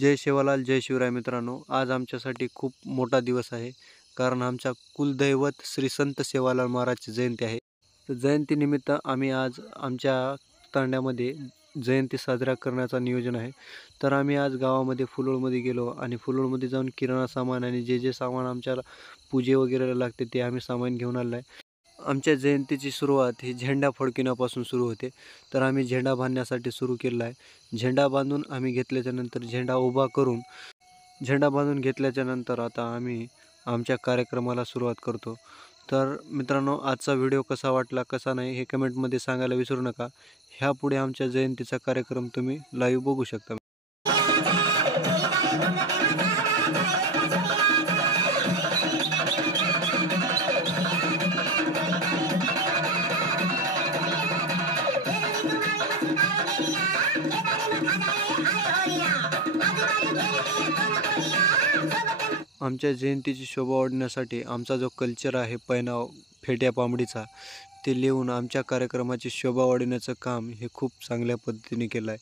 जय सेवालाल जय शिवराय मित्रांनो, आज आमच्यासाठी खूप मोठा दिवस आहे. कारण आमच्या कुलदैवत श्री संत सेवालाल महाराजची जयंती आहे. तर जयंतीनिमित्त आम्ही आज आमच्या तांड्यामध्ये जयंती साजरा करण्याचा नियोजन आहे. तर आम्ही आज गावामध्ये फुलोळमध्ये गेलो आणि फुलोळमध्ये जाऊन किराणा सामान आणि जे सामान आमच्याला पूजे वगैरेला लागते ते आम्ही सामान घेऊन आलेलं आहे. आमच्या जयंतीची सुरुवात ही झेंडा फडकविण्यापासून सुरू होते. तर आम्ही झेंडा बांधण्यासाठी सुरू केलेला आहे. झेंडा बांधून आम्ही घेतल्याच्यानंतर झेंडा उभा करून झेंडा बांधून घेतल्याच्यानंतर आता आम्ही आमच्या कार्यक्रमाला सुरुवात करतो. तर मित्रांनो, आजचा व्हिडिओ कसा वाटला कसा नाही हे कमेंटमध्ये सांगायला विसरू नका. ह्यापुढे आमच्या जयंतीचा कार्यक्रम तुम्ही लाईव्ह बघू शकता. आमच्या जयंतीची शोभा वाढवण्यासाठी आमचा जो कल्चर आहे पैनाव फेट्या पांबडीचा ते लिहून आमच्या कार्यक्रमाची शोभा वाढवण्याचं काम हे खूप चांगल्या पद्धतीने केलं आहे.